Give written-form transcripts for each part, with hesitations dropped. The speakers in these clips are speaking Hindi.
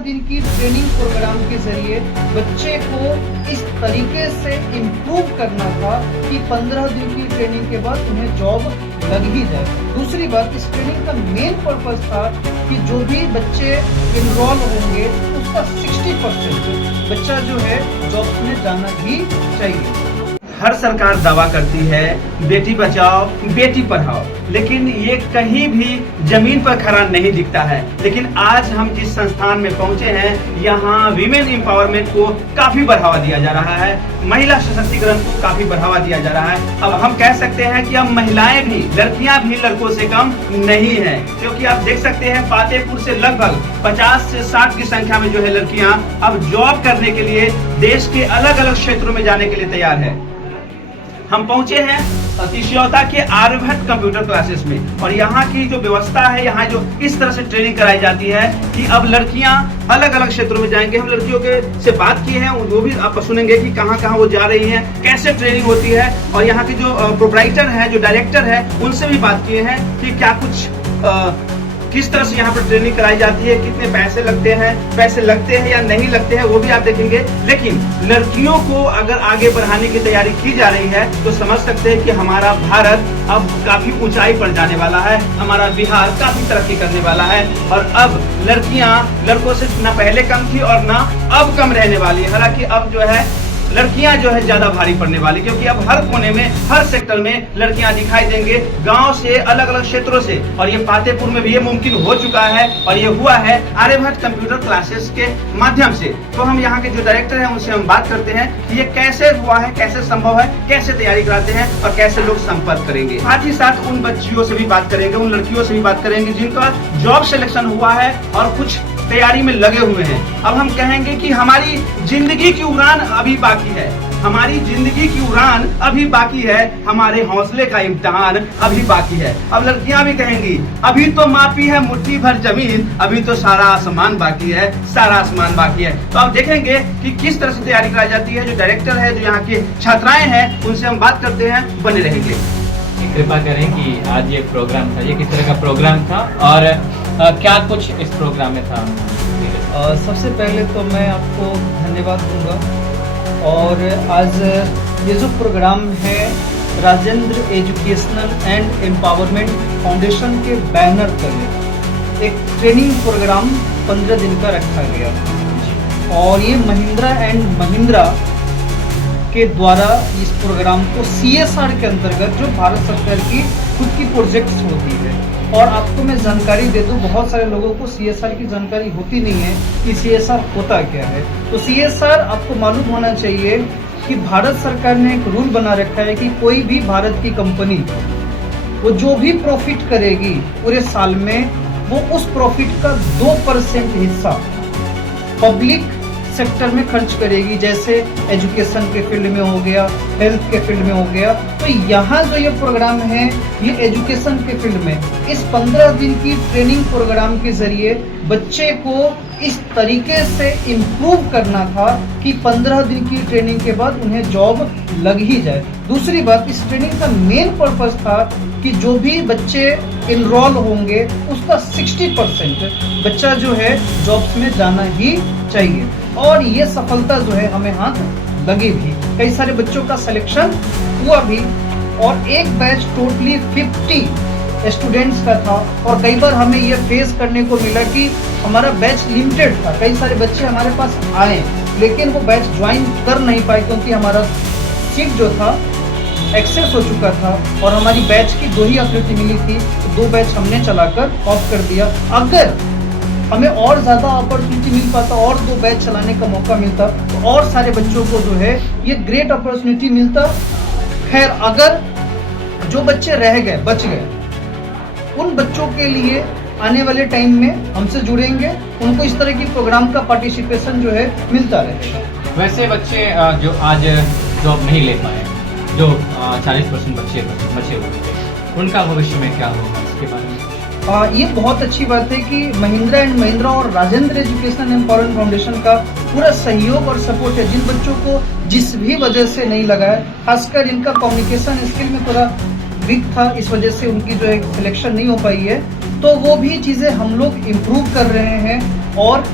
दिन की ट्रेनिंग प्रोग्राम के जरिए बच्चे को इस तरीके से इम्प्रूव करना था कि 15 दिन की ट्रेनिंग के बाद उन्हें जॉब लग ही जाए। दूसरी बात, इस ट्रेनिंग का मेन पर्पस था कि जो भी बच्चे इनरोल होंगे उसका 60% बच्चा जो है जॉब में जाना ही चाहिए। हर सरकार दावा करती है बेटी बचाओ बेटी पढ़ाओ, लेकिन ये कहीं भी जमीन पर खरा नहीं दिखता है। लेकिन आज हम जिस संस्थान में पहुंचे हैं, यहाँ वीमेन एम्पावरमेंट को काफी बढ़ावा दिया जा रहा है, महिला सशक्तिकरण को काफी बढ़ावा दिया जा रहा है। अब हम कह सकते हैं कि अब महिलाएं भी, लड़कियां भी लड़कों से कम नहीं है, क्योंकि आप देख सकते हैं पातेपुर से लगभग 50 से 60 की संख्या में जो है लड़कियां अब जॉब करने के लिए देश के अलग अलग क्षेत्रों में जाने के लिए तैयार है। हम पहुंचे हैं तिसियौता के आर्यभट्ट कंप्यूटर क्लासेस में, और यहाँ की जो व्यवस्था है, यहाँ जो इस तरह से ट्रेनिंग कराई जाती है कि अब लड़कियां अलग अलग क्षेत्रों में जाएंगे। हम लड़कियों के से बात किए हैं, वो भी आप सुनेंगे कि कहाँ कहाँ वो जा रही हैं, कैसे ट्रेनिंग होती है, और यहाँ के जो प्रोप्राइटर है, जो डायरेक्टर है, उनसे भी बात किए हैं कि क्या कुछ किस तरह से यहाँ पर ट्रेनिंग कराई जाती है, कितने पैसे लगते हैं या नहीं लगते हैं, वो भी आप देखेंगे। लेकिन लड़कियों को अगर आगे बढ़ाने की तैयारी की जा रही है तो समझ सकते हैं कि हमारा भारत अब काफी ऊंचाई पर जाने वाला है, हमारा बिहार काफी तरक्की करने वाला है, और अब लड़कियां लड़कों से न पहले कम थी और न अब कम रहने वाली है। हालांकि अब जो है लड़कियां जो है ज्यादा भारी पड़ने वाली, क्योंकि अब हर कोने में, हर सेक्टर में लड़कियां दिखाई देंगे, गांव से, अलग अलग क्षेत्रों से। और ये पातेपुर में भी ये मुमकिन हो चुका है, और ये हुआ है आर्यभट्ट कंप्यूटर क्लासेस के माध्यम से। तो हम यहाँ के जो डायरेक्टर हैं उनसे हम बात करते हैं कि ये कैसे हुआ है, कैसे संभव है, कैसे तैयारी कराते हैं और कैसे लोग संपर्क करेंगे। साथ ही साथ उन बच्चियों से भी बात करेंगे, उन लड़कियों से भी बात करेंगे जिनका जॉब सिलेक्शन हुआ है और कुछ तैयारी में लगे हुए हैं। अब हम कहेंगे कि हमारी जिंदगी की उड़ान अभी बाकी है, हमारी जिंदगी की उड़ान अभी बाकी है, हमारे हौसले का इम्तिहान अभी बाकी है। अब लड़कियां भी कहेंगी अभी तो मापी है मुट्ठी भर जमीन, अभी तो सारा आसमान बाकी है, सारा आसमान बाकी है। तो आप देखेंगे कि किस तरह से तैयारी कराई जाती है। जो डायरेक्टर है, जो यहाँ के छात्राएं हैं, उनसे हम बात करते हैं, बने रहेंगे। कृपा करें कि आज ये प्रोग्राम था, ये किस तरह का प्रोग्राम था और क्या कुछ इस प्रोग्राम में था? सबसे पहले तो मैं आपको धन्यवाद दूंगा। और आज ये जो प्रोग्राम है Rajendra educational and empowerment foundation के बैनर तले एक ट्रेनिंग प्रोग्राम 15 दिन का रखा गया, और ये महिंद्रा एंड महिंद्रा के द्वारा इस प्रोग्राम को CSR के अंतर्गत, जो भारत सरकार की खुद की प्रोजेक्ट्स होती है, और आपको मैं जानकारी दे दूं, बहुत सारे लोगों को CSR की जानकारी होती नहीं है कि CSR होता क्या है। तो CSR आपको मालूम होना चाहिए कि भारत सरकार ने एक रूल बना रखा है कि कोई भी भारत की कंपनी वो जो भी प्रॉफिट करेगी पूरे साल में, वो उस प्रॉफिट का 2% हिस्सा पब्लिक सेक्टर में खर्च करेगी, जैसे एजुकेशन के फील्ड में हो गया, हेल्थ के फील्ड में हो गया। तो यहाँ जो ये प्रोग्राम है, ये एजुकेशन के फील्ड में इस 15 दिन की ट्रेनिंग प्रोग्राम के जरिए बच्चे को इस तरीके से इम्प्रूव करना था कि 15 दिन की ट्रेनिंग के बाद उन्हें जॉब लग ही जाए। दूसरी बात, इस ट्रेनिंग का मेन पर्पस था कि जो भी बच्चे इनरोल होंगे उसका 60% बच्चा जो है जॉब्स में जाना ही चाहिए, और ये सफलता जो है हमें हाथ लगी भी। कई सारे बच्चों का सिलेक्शन हुआ भी, और एक बैच टोटली 50 स्टूडेंट्स का था। और कई बार हमें ये फेस करने को मिला कि हमारा बैच लिमिटेड था, कई सारे बच्चे हमारे पास आए लेकिन वो बैच ज्वाइन कर नहीं पाए, क्योंकि हमारा सीट जो था एक्सेस हो चुका था, और हमारी बैच की 2 ही आकृति मिली थी, तो 2 बैच हमने चलाकर ऑफ कर दिया। अगर हमें और ज़्यादा अपॉर्चुनिटी मिल पाता, और 2 बैच चलाने का मौका मिलता, तो और सारे बच्चों को जो है ये ग्रेट अपॉर्चुनिटी मिलता। खैर, अगर जो बच्चे रह गए, बच गए, उन बच्चों के लिए आने वाले टाइम में हमसे जुड़ेंगे, उनको इस तरह की प्रोग्राम का पार्टिसिपेशन जो है मिलता रहेगा। वैसे बच्चे जो आज जॉब नहीं ले पाए, जो 40% बच्चे बचे हुए थे, उनका भविष्य में क्या होगा, इसके बारे में? ये बहुत अच्छी बात है कि महिंद्रा एंड महिंद्रा और राजेंद्र एजुकेशन एम्पावरमेंट फाउंडेशन का पूरा सहयोग और सपोर्ट है। जिन बच्चों को जिस भी वजह से नहीं लगा है, खासकर इनका कम्युनिकेशन स्किल में थोड़ा वीक था, इस वजह से उनकी जो है सिलेक्शन नहीं हो पाई है, तो वो भी चीज़ें हम लोग इम्प्रूव कर रहे हैं। और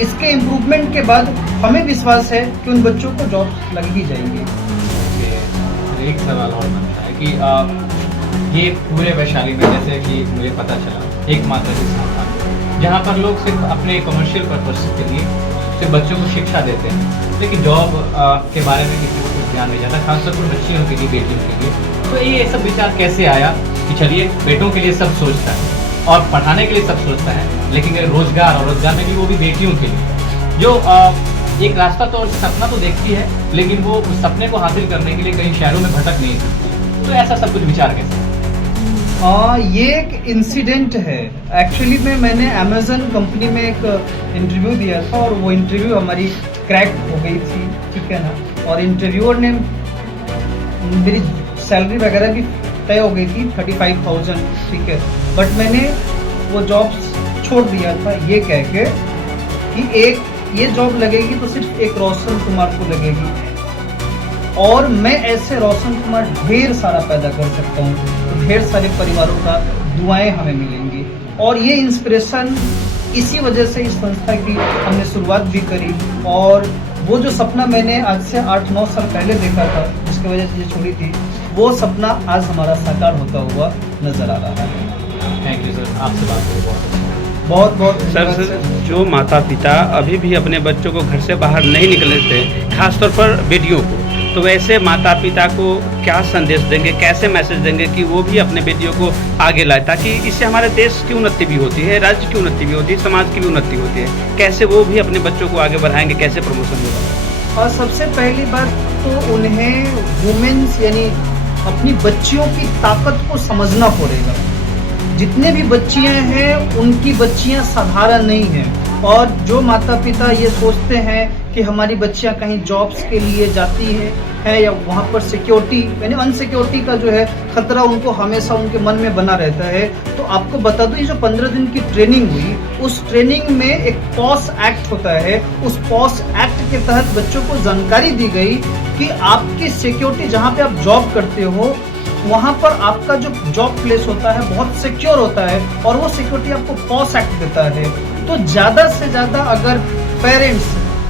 इसके इम्प्रूवमेंट के बाद हमें विश्वास है कि उन बच्चों को जॉब लग ही जाएंगी। ओके, एक सवाल और बनता है कि ये पूरे वैशाली में, जैसे कि मुझे पता चला, एकमात्र संस्थान जहाँ पर लोग सिर्फ अपने कमर्शियल पर्पस के लिए सिर्फ बच्चों को शिक्षा देते हैं, लेकिन जॉब के बारे में किसी को कुछ ध्यान नहीं जाता, खासतौर पर बच्चियों के लिए, बेटियों के लिए। तो ये सब विचार कैसे आया कि चलिए बेटों के लिए सब सोचता है और पढ़ाने के लिए सब सोचता है, लेकिन रोजगार और रोजगार में भी वो भी बेटियों के लिए, जो एक रास्ता तो और सपना तो देखती है, लेकिन वो उस सपने को हासिल करने के लिए कई शहरों में भटक नहीं सकती। तो ऐसा सब कुछ विचार कैसे? ये एक इंसिडेंट है। एक्चुअली मैंने अमेजन कंपनी में एक इंटरव्यू दिया था और वो इंटरव्यू हमारी क्रैक हो गई थी, ठीक है ना। और इंटरव्यूअर ने मेरी सैलरी वगैरह भी तय हो गई थी 35,000, ठीक है। बट मैंने वो जॉब छोड़ दिया था ये कह के कि एक ये जॉब लगेगी तो सिर्फ एक रोशन कुमार को लगेगी, और मैं ऐसे रोशन कुमार ढेर सारा पैदा कर सकता हूँ, तो ढेर सारे परिवारों का दुआएं हमें मिलेंगी। और ये इंस्पिरेशन इसी वजह से इस संस्था की हमने शुरुआत भी करी, और वो जो सपना मैंने आज से 8-9 साल पहले देखा था, जिसकी वजह से ये छोड़ी थी, वो सपना आज हमारा साकार होता हुआ नजर आ रहा है। थैंक यू सर, आपसे बात करके बहुत बहुत सर, जो माता पिता अभी भी अपने बच्चों को घर से बाहर नहीं निकलने देते, खासतौर पर बेटियों को, तो वैसे माता पिता को क्या संदेश देंगे, कैसे मैसेज देंगे कि वो भी अपने बेटियों को आगे लाए, ताकि इससे हमारे देश की उन्नति भी होती है, राज्य की उन्नति भी होती है, समाज की भी उन्नति होती है। कैसे वो भी अपने बच्चों को आगे बढ़ाएंगे, कैसे प्रमोशन होगा? और सबसे पहली बात तो उन्हें वुमेन्स यानी अपनी बच्चियों की ताकत को समझना पड़ेगा। जितने भी बच्चियां हैं उनकी बच्चियां साधारण नहीं हैं, और जो माता पिता ये सोचते हैं कि हमारी बच्चियां कहीं जॉब्स के लिए जाती है या वहाँ पर सिक्योरिटी यानी अनसिक्योरिटी का जो है खतरा उनको हमेशा उनके मन में बना रहता है, तो आपको बता दूं ये जो 15 दिन की ट्रेनिंग हुई, उस ट्रेनिंग में एक पॉस एक्ट होता है। उस पॉस एक्ट के तहत बच्चों को जानकारी दी गई कि आपकी सिक्योरिटी जहाँ पे आप जॉब करते हो वहाँ पर आपका जो जॉब प्लेस होता है बहुत सिक्योर होता है, और वो सिक्योरिटी आपको पॉस एक्ट देता है। तो ज़्यादा से ज़्यादा अगर पेरेंट्स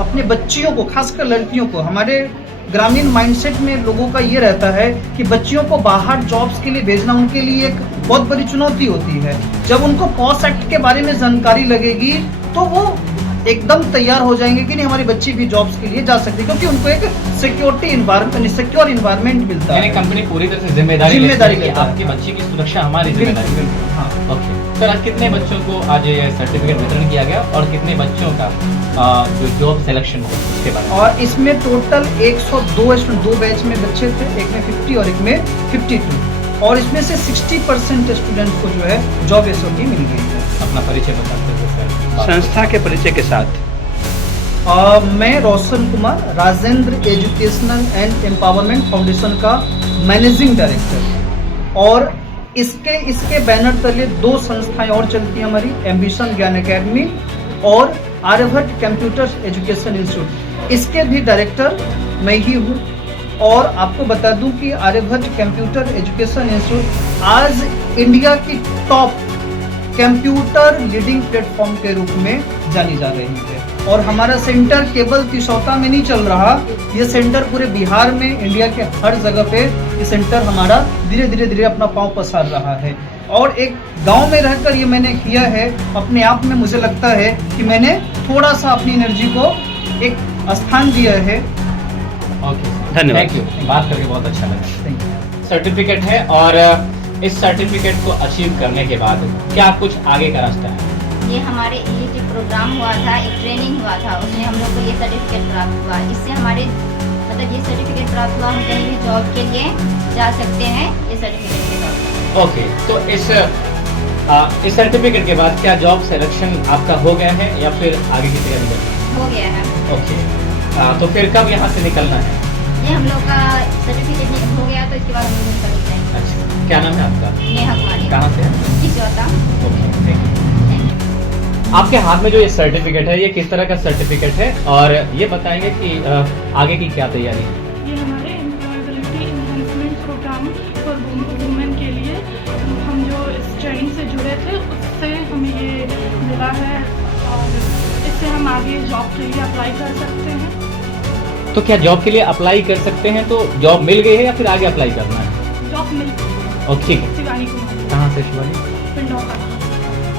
अपने बच्चियों को, खासकर लड़कियों को, हमारे ग्रामीण माइंडसेट में लोगों का ये रहता है कि बच्चियों को बाहर जॉब्स के लिए भेजना उनके लिए एक बहुत बड़ी चुनौती होती है। जब उनको पॉस एक्ट के बारे में जानकारी लगेगी तो वो एकदम तैयार हो जाएंगे कि नहीं हमारी बच्ची भी जॉब्स के लिए जा सकती है, क्योंकि उनको एक सिक्योरिटी इन्वायरमेंट, सिक्योर इन्वायरमेंट मिलता है। कंपनी पूरी तरह से जिम्मेदारी लेती है कि आपकी बच्ची की सुरक्षा हमारी जिम्मेदारी है। हाँ। ओके सर, आज कितने बच्चों को आज ये सर्टिफिकेट वितरण किया गया और कितने बच्चों का जो जॉब सिलेक्शन हो उसके बारे में? और इसमें टोटल 102 दो बैच में बच्चे थे, एक में 50 और एक में 52, और इसमें से 60% स्टूडेंट को जो है जॉब एसओपी मिल गई है। अपना परिचय बताते हैं सर, संस्था के परिचय के साथ। मैं Roshan Kumar, Rajendra educational and empowerment foundation का मैनेजिंग डायरेक्टर, और इसके बैनर तले 2 संस्थाएं और चलती हैं हमारी, एम्बिशन ज्ञान एकेडमी और आर्यभट्ट कंप्यूटर एजुकेशन इंस्टीट्यूट। इसके भी डायरेक्टर मैं ही हूँ। और आपको बता दूं कि आर्यभट्ट कंप्यूटर एजुकेशन इंस्टीट्यूट आज इंडिया की टॉप कंप्यूटर लीडिंग प्लेटफॉर्म के रूप में जानी जा रही है, और हमारा सेंटर केवल तिसौता में नहीं चल रहा, ये सेंटर पूरे बिहार में, इंडिया के हर जगह पे ये सेंटर हमारा धीरे धीरे अपना पांव पसार रहा है। और एक गांव में रहकर ये मैंने किया है, अपने आप में मुझे लगता है कि मैंने थोड़ा सा अपनी एनर्जी को एक स्थान दिया है। ओके, धन्यवाद। थैंक यू, बात करके बहुत अच्छा लगा। Thank you. सर्टिफिकेट है, और इस सर्टिफिकेट को अचीव करने के बाद क्या कुछ आगे का रास्ता है? ये हमारे ये जो प्रोग्राम हुआ था, एक ट्रेनिंग हुआ था, उसमें हम लोग को ये सर्टिफिकेट प्राप्त हुआ। इससे हमारे मतलब ये सर्टिफिकेट प्राप्त हुआ, हम कहीं भी जॉब के लिए जा सकते हैं ये सर्टिफिकेट के साथ। ओके, तो इस सर्टिफिकेट के बाद क्या जॉब सिलेक्शन आपका हो गया है या फिर आगे की तैयारी करनी है? हो गया है। ओके, तो फिर कब यहाँ से निकलना है? ये हम लोग का सर्टिफिकेट हो गया तो इसके बाद हम लोग निकल जाएंगे। अच्छा, क्या नाम है आपका? नेहा कुमारी। कहाँ से है? तिसौता। Okay, thank you. आपके हाथ में जो ये सर्टिफिकेट है, ये किस तरह का सर्टिफिकेट है, और ये बताएंगे कि आगे की क्या तैयारी है? ये हमारे employability enhancement programme for women के लिए हम जो इस ट्रेनिंग से जुड़े थे उससे हमें ये मिला है, और इस इससे हम आगे जॉब के लिए अप्लाई कर सकते हैं। तो क्या जॉब के लिए अप्लाई कर सकते हैं? तो जॉब मिल गई है या फिर आगे अप्लाई करना है? जॉब मिल गई। ओके, ठीक है। शिवानी कुमारी, कहाँ से शिवानी? पिंडों का।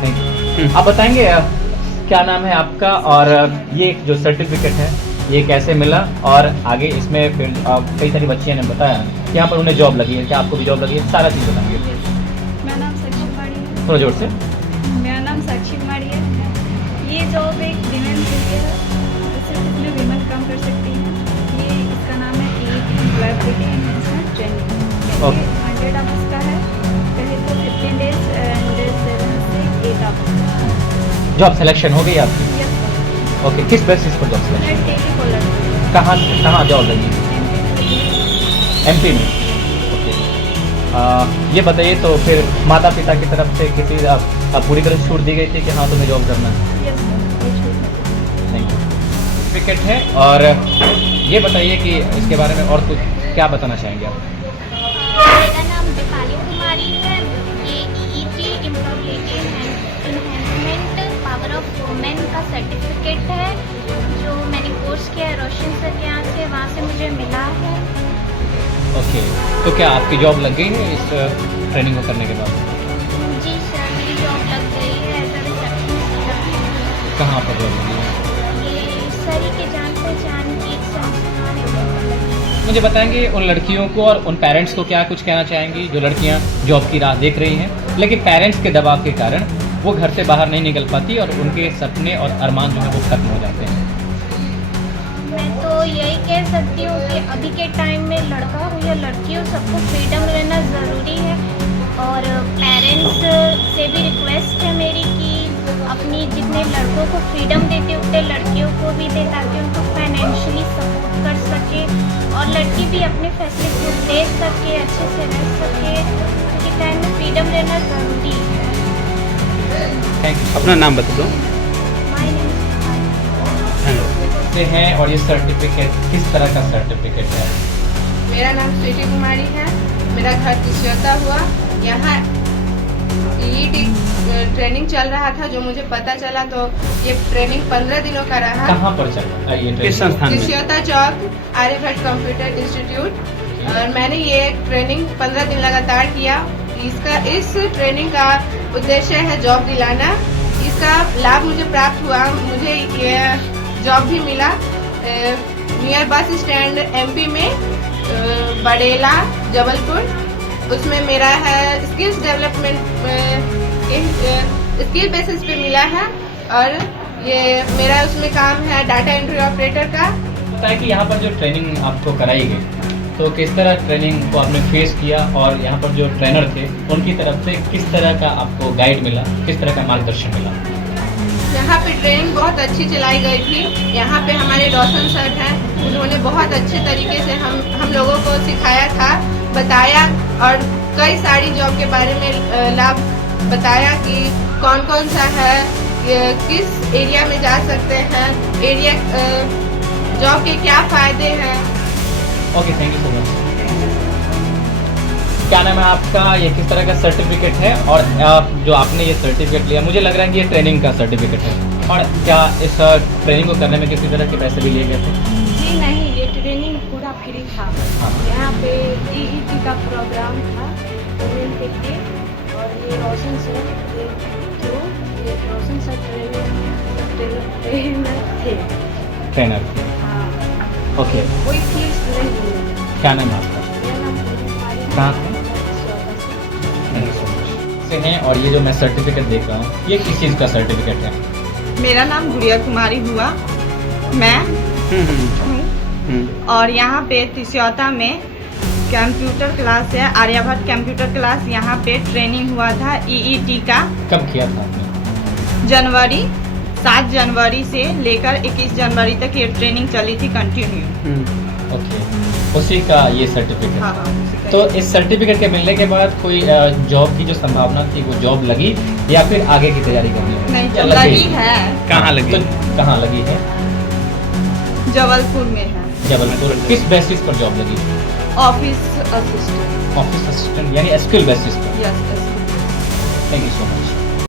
Thank you. आप बताएंगे क्या नाम है आपका, और ये जो सर्टिफिकेट है ये कैसे मिला, और आगे इसमें फिर कई सारी बच्चियों ने बताया कि यहाँ पर उन्हें जॉब लगी है, क्या आपको भी जॉब लगी है? सारा चीज़ बताएंगे। मेरा नाम साक्षी कुमारी है। थोड़ा जोर से। मेरा नाम साक्षी कुमारी है। ये जॉब एक विमेन के लिए है, इसमें विमेन काम कर सकती हैं। ये इसका नाम है employability enhancement training. Okay. 100 hours का है। पहले तो 15 डेज एंड 7 से 8 आवर्स। जॉब सिलेक्शन हो गई आपकी? Yes sir. ओके, किस बेसिस पर जॉब सिलेक्शन? मैं टेलीकॉलर हूँ। कहाँ जॉब लगी? MP में। ओके, ये बताइए, तो फिर माता पिता की तरफ से किसी पूरी तरह छूट दी गई थी कि हाँ तुम्हें जॉब करना है? यस सर, ये छूट है। Thank you. सर्टिफिकेट है, और ये बताइए कि इसके बारे में और कुछ क्या बताना चाहेंगे आप? मेरा नाम दीपाली कुमारी है। ये EET employability enhancement power of women का सर्टिफिकेट है जो मैंने कोर्स किया है रोशन सर के यहाँ से, वहाँ से मुझे मिला है। ओके, तो क्या आपकी जॉब लग गई है इस ट्रेनिंग को करने के बाद? जी सर, मेरी जॉब लग गई है एज अ रिसेप्शनिस्ट। कहाँ पर जॉब लगी है? ये सर के जान पहचान की एक संस्थान है, वहाँ पर लगी है। मुझे बताएंगे उन लड़कियों को और उन पेरेंट्स को क्या कुछ कहना चाहेंगी जो लड़कियां जॉब की राह देख रही हैं, लेकिन पेरेंट्स के दबाव के कारण वो घर से बाहर नहीं निकल पाती और उनके सपने और अरमान जो है वो खत्म हो जाते हैं? मैं तो यही कह सकती हूँ कि अभी के टाइम में लड़का हो या लड़की हो, सबको फ्रीडम रहना ज़रूरी है। और पेरेंट्स से भी रिक्वेस्ट है मेरी कि अपनी जितने लड़कों को फ्रीडम देते उतने लड़कियों को भी दे, ताकि उनको फाइनेंशियली सपोर्ट कर सके और लड़की भी अपने फैसले खुद ले सके, अच्छे से रह सके। क्योंकि टाइम में फ्रीडम रहना ज़रूरी है। Thank you. अपना नाम बता दो। माय नेम से हैं, और ये सर्टिफिकेट किस तरह का सर्टिफिकेट है? मेरा नाम स्वीटी कुमारी है। मेरा घर तिश्योता हुआ। यहाँ EET ट्रेनिंग चल रहा था, जो मुझे पता चला तो ये ट्रेनिंग 15 दिनों का रहा। कहाँ पर चल रहा है ये किस ट्रेनिंग? संस्थान में? तिश्योता चौक आर्यभट्ट कंप्यूटर इंस्टीट्यूट। और मैंने ये ट्रेनिंग 15 दिन लगातार किया। इस ट्रेनिंग का उद्देश्य है जॉब दिलाना। इसका लाभ मुझे प्राप्त हुआ। मुझे ये जॉब भी मिला नियर बस स्टैंड MP में, बड़ेला जबलपुर। उसमें मेरा है स्किल्स डेवलपमेंट, स्किल बेसिस पे मिला है। और ये मेरा उसमें काम है डाटा एंट्री ऑपरेटर का। पता है कि यहाँ पर जो ट्रेनिंग आपको कराई गई, तो किस तरह ट्रेनिंग को आपने फेस किया, और यहाँ पर जो ट्रेनर थे उनकी तरफ से किस तरह का आपको गाइड मिला, किस तरह का मार्गदर्शन मिला? यहाँ पे ट्रेनिंग बहुत अच्छी चलाई गई थी। यहाँ पे हमारे रोशन सर हैं, उन्होंने बहुत अच्छे तरीके से हम लोगों को सिखाया था, बताया, और कई सारी जॉब के बारे में लाभ बताया कि कौन कौन सा है, किस एरिया में जा सकते हैं, एरिया जॉब के क्या फ़ायदे हैं। Okay, thank you so much. क्या नाम है आपका, ये किस तरह का सर्टिफिकेट है, और जो आपने ये सर्टिफिकेट लिया, मुझे लग रहा है कि ये ट्रेनिंग का सर्टिफिकेट है, और क्या इस ट्रेनिंग को करने में किसी तरह के पैसे भी लिए गए थे? जी नहीं, ये ट्रेनिंग पूरा फ्री था। हाँ। यहाँ पे EET का प्रोग्राम था वुमेन के लिए, और ये रोशन सर के थ्रू, ये रोशन सर ट्रेनर थे। ट्रेनर? हाँ, ओके, कोई फीस नहीं। क्या नाम है आपका? मेरा नाम कुमारी कहाँ से? Thank you so much. से हैं, और ये जो मैं सर्टिफिकेट देख रहा हूँ, ये किस चीज़ का सर्टिफिकेट है? मेरा नाम गुड़िया कुमारी हुआ। मैं और यहाँ पे तिस्योता में कंप्यूटर क्लास है, आर्यभट्ट कंप्यूटर क्लास। यहाँ पे ट्रेनिंग हुआ था EET का। कब किया था आपने? जनवरी 7 जनवरी से लेकर 21 जनवरी तक ये ट्रेनिंग चली थी कंटिन्यू। ओके, उसी का ये सर्टिफिकेट। हाँ, हाँ। तो इस सर्टिफिकेट के मिलने के बाद कोई जॉब की जो संभावना थी वो जॉब लगी, या फिर आगे की तैयारी करनी होगी? नहीं, या जो लग गई? लगी है कहाँ लगी? तो कहाँ लगी है? जबलपुर में है। जबलपुर। किस बेसिस पर जॉब लगी? Office assistant. ऑफिस असिस्टेंट, यानी स्किल बेसिस पर। Yes. Thank you so much.